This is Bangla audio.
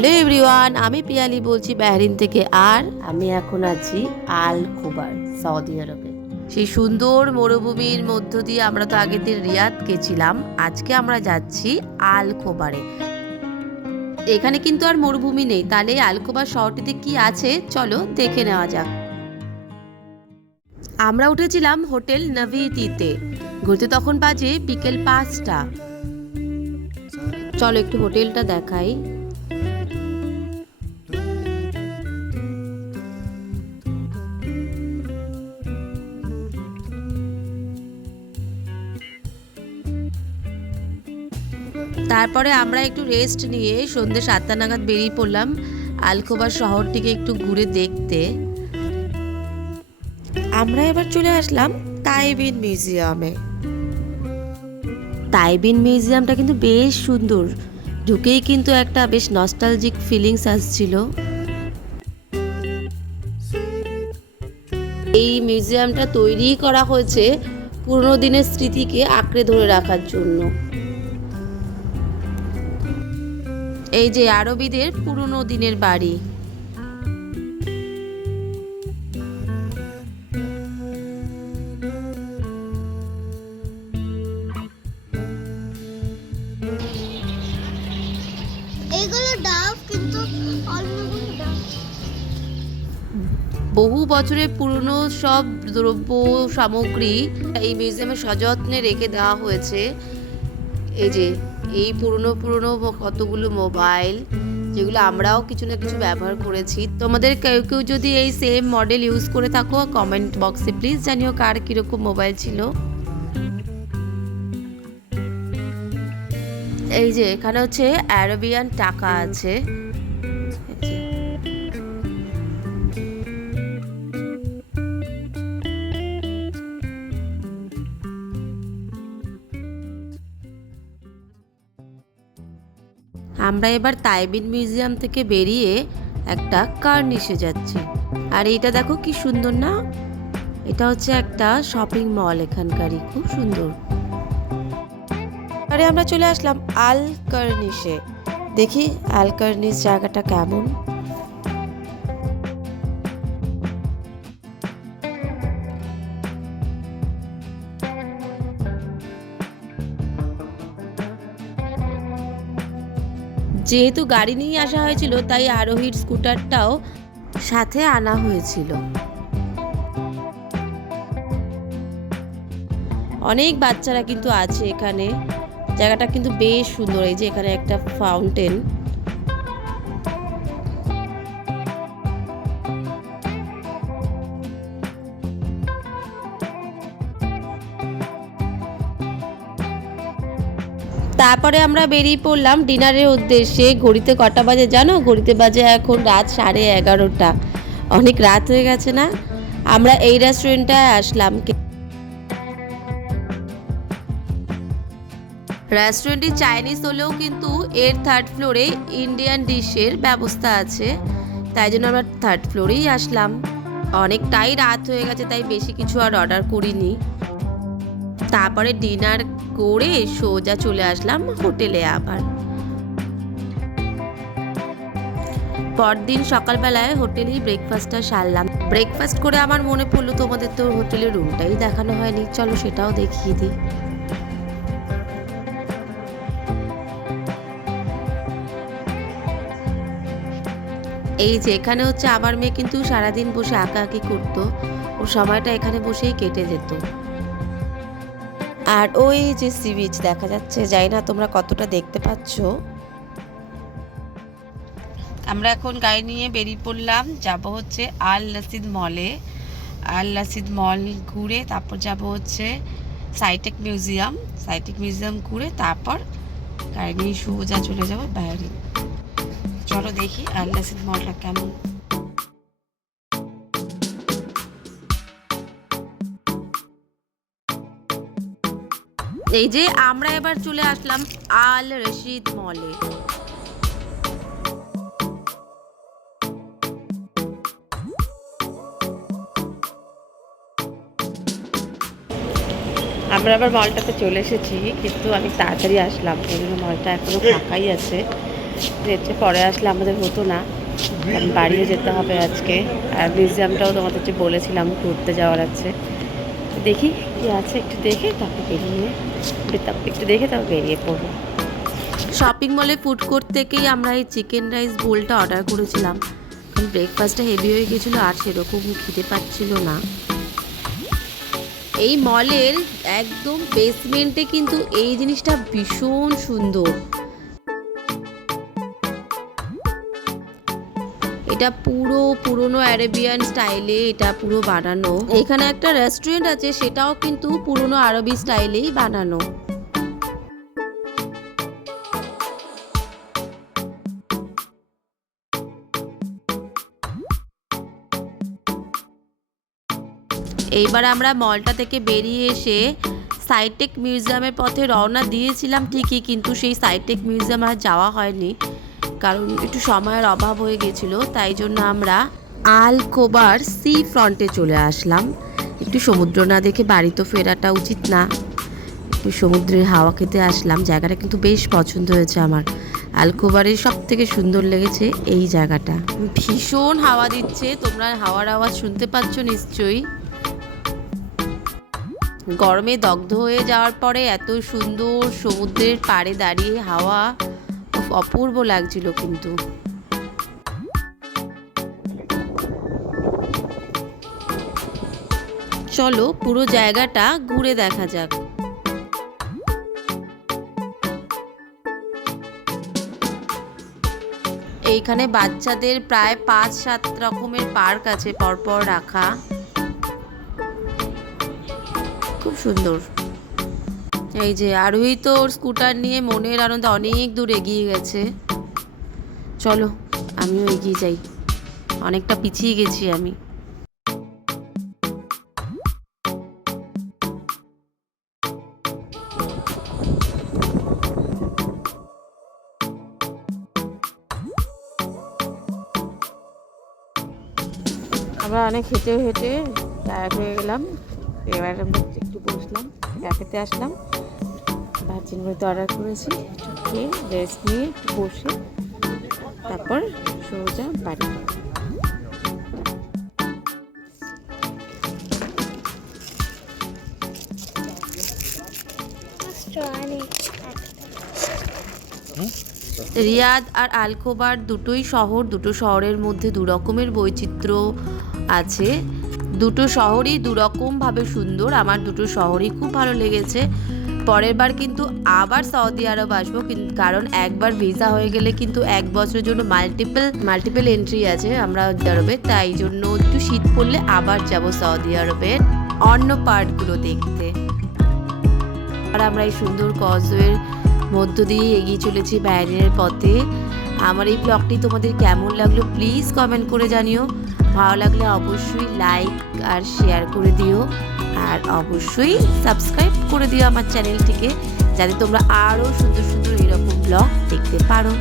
হ্যালো এভরিওয়ান, আমি পিয়ালি বলছি বাহরিন থেকে। আর আমি এখন আছি আল খুবার, সৌদি আরবে। সেই সুন্দর মরুভূমির মধ্য দিয়ে আমরা তো আগের দিন রিয়াদ গেছিলাম, আজকে আমরা যাচ্ছি আল খোবারে। এখানে কিন্তু আর মরুভূমি নেই, তাহলে আল খোবার শহরটিতে কি আছে চলো দেখে নেওয়া যাক। আমরা উঠেছিলাম হোটেল নভিতিতে, ঘুরতে তখন বাজে বিকেল 5টা। চলো একটু হোটেলটা দেখাই। তারপরে আমরা একটু রেস্ট নিয়ে সন্ধ্যে 7টা নাগাদ বেরিয়ে পড়লাম আল খোবার শহরটিকে একটু ঘুরে দেখতে। আমরা এবার চলে আসলাম তাইবিন মিউজিয়ামে। তাইবিন মিউজিয়ামটা কিন্তু বেশ সুন্দর, ঢুকেই কিন্তু একটা বেশ নস্টালজিক ফিলিংস আসছিল। এই মিউজিয়ামটা তৈরি করা হয়েছে পুরনো দিনের স্মৃতিকে আঁকড়ে ধরে রাখার জন্য। এই যে আরবিদের পুরনো দিনের বাড়ি। এগুলো ডাব, কিন্তু বহু বছরের পুরনো সব দ্রব্য সামগ্রী এই মিউজিয়ামে সযত্নে রেখে দেওয়া হয়েছে। এই যে এই পুরনো কতগুলো মোবাইল, যেগুলো আমরাও কিছু না কিছু ব্যবহার করেছি। তোমাদের কেউ কেউ যদি এই সেম মডেল ইউজ করে থাকো, কমেন্ট বক্সে প্লিজ জানিও কার কিরকম মোবাইল ছিল। এই যে এখানে হচ্ছে আরবিয়ান টাকা আছে। আমরা এবার তাইবিন মিউজিয়াম থেকে বেরিয়ে একটা কার্নিশে যাচ্ছি। আর এইটা দেখো কি সুন্দর না, এটা হচ্ছে একটা শপিং মল, এখানকারই খুব সুন্দর। আরে আমরা চলে আসলাম আল কার্নিশে, দেখি আল কার্নিশ জায়গাটা কেমন। যেহেতু গাড়ি নিয়ে আসা হয়েছিল, তাই আরোহীর স্কুটারটাও সাথে আনা হয়েছিল। অনেক বাচ্চারা কিন্তু আছে এখানে, জায়গাটা কিন্তু বেশ সুন্দর। এই যে এখানে একটা ফাউন্টেন। তারপরে আমরা বেরিয়ে পড়লাম ডিনারের উদ্দেশ্যে। ঘড়িতে কটা বাজে জানো? ঘড়িতে বাজে এখন রাত 11:30। অনেক রাত হয়ে গেছে না? আমরা এই রেস্টুরেন্টটায় আসলাম। রেস্টুরেন্টটি চাইনিজ হলেও কিন্তু এর 3rd ফ্লোরে ইন্ডিয়ান ডিশের ব্যবস্থা আছে, তাই জন্য আমরা 3rd ফ্লোরেই আসলাম। অনেকটাই রাত হয়ে গেছে, তাই বেশি কিছু আর অর্ডার করিনি। তারপরে ডিনার করে সোজা চলে আসলাম হোটেলে। আবার পরদিন সকালবেলায় হোটেলেই ব্রেকফাস্টটা সারলাম। ব্রেকফাস্ট করে আমার মনে পড়লো তোমাদের তো হোটেলের রুমটাই দেখানো হয়নি, চলো সেটাও দেখিয়ে দিই। এই যে এখানে হচ্ছে আমার মেয়ে কিন্তু সারাদিন বসে আঁকাআঁকি করতো, ওর সময়টা এখানে বসেই কেটে যেত। আর ওই যে সি বিচ দেখা যাচ্ছে, জানি না তোমরা কতটা দেখতে পাচ্ছ। আমরা এখন গাড়ি নিয়ে বেরিয়ে পড়লাম, যাব হচ্ছে আল নাসিদ মলে। আল নাসিদ মল ঘুরে তারপর যাব হচ্ছে সাইটেক মিউজিয়াম ঘুরে তারপর গাড়ি নিয়ে সোজা চলে যাব বাহরিন। চলো দেখি আল নাসিদ মলটা কেমন। এই যে আমরা এবার চলে আসলাম আল রশিদ মলে। আমরা আবার মলটাতে চলে এসেছি, কিন্তু আমি তাড়াতাড়ি আসলাম, এই জন্য মলটা এখনো ফাঁকাই আছে। যেতে পরে আসলে আমাদের হতো না, কারণ বাড়িও যেতে হবে আজকে। আর মিউজিয়ামটাও তোমাদের যে বলেছিলাম ঘুরতে যাওয়ার আছে, দেখি কি আছে একটু দেখে তারপর বেরিয়ে পড়বো। শপিং মলে ফুড কোর্ট থেকেই আমরা এই চিকেন রাইস বোলটা অর্ডার করেছিলাম, কারণ ব্রেকফাস্টটা হেভি হয়ে গেছিলো আর সেরকম খেতে পাচ্ছিল না। এই মলের একদম বেসমেন্টে কিন্তু এই জিনিসটা ভীষণ সুন্দর। এটা পুরো পুরনো আরবিয়ান স্টাইলে এটা পুরো বানানো। এখানে একটা রেস্টুরেন্ট আছে, সেটাও কিন্তু পুরনো আরবি স্টাইলেই বানানো। এইবার আমরা মলটা থেকে বেরিয়ে এসে সাইটেক মিউজিয়ামের পথে রওনা দিয়েছিলাম ঠিকই, কিন্তু সেই সাইটেক মিউজিয়াম আর যাওয়া হয়নি, কারণ একটু সময়ের অভাব হয়ে গেছিলো। তাই জন্য আমরা আলকোবার সি ফ্রন্টে চলে আসলাম। একটু সমুদ্র না দেখে বাড়ি তো ফেরাটা উচিত না, একটু সমুদ্রের হাওয়া খেতে আসলাম। জায়গাটা কিন্তু বেশ পছন্দ হয়েছে আমার। আলকোবারের সব থেকে সুন্দর লেগেছে এই জায়গাটা। ভীষণ হাওয়া দিচ্ছে, তোমরা হাওয়ার আওয়াজ শুনতে পাচ্ছ নিশ্চয়ই। গরমে দগ্ধ হয়ে যাওয়ার পরে এত সুন্দর সমুদ্রের পাড়ে দাঁড়িয়ে হাওয়া অপূর্ব লাগছিল কিন্তু। চলো পুরো জায়গাটা ঘুরে দেখা যাক। এইখানে বাচ্চাদের প্রায় 5-7 রকমের পার্ক আছে পরপর রাখা, খুব সুন্দর। এই যে আরোহী তো ওর স্কুটার নিয়ে মনের আনন্দে অনেক দূর এগিয়ে গেছে। চলো আমিও এগিয়ে যাই, অনেকটা পিছিয়ে গেছি আমি। আমরা অনেক হেঁটে হেঁটে টায়ার্ড হয়ে গেলাম। এবার আমরা একটু বসলাম, ক্যাফেতে আসলাম, ভার্জিন গুলোতে অর্ডার করেছি, খেয়ে রেস্ট নিয়ে একটু বসে তারপর সোজা বাড়ি। রিয়াদ আর আলকোবার দুটোই শহর, দুটো শহরের মধ্যে দু রকমের বৈচিত্র্য আছে। দুটো শহরই দুরকমভাবে সুন্দর। আমার দুটো শহরই খুব ভালো লেগেছে। পরের বার কিন্তু আবার সৌদি আরব আসবো, কারণ একবার ভিসা হয়ে গেলে কিন্তু 1 বছরের জন্য মাল্টিপল এন্ট্রি আছে আমরা আরবে। তাই জন্য একটু শীত পড়লে আবার যাব সৌদি আরবের অন্য পার্টগুলো দেখতে। আর আমরা এই সুন্দর কজওয়ের মধ্য দিয়ে এগিয়ে চলেছি বাইরের পথে। আমার এই ব্লগটি তোমাদের কেমন লাগলো প্লিজ কমেন্ট করে জানিও। ভালো লাগলে অবশ্যই লাইক আর শেয়ার করে দিও, আর অবশ্যই সাবস্ক্রাইব করে দিও আমার চ্যানেলটিকে, যাতে তোমরা আরও সুন্দর সুন্দর এরকম ব্লগ দেখতে পারো।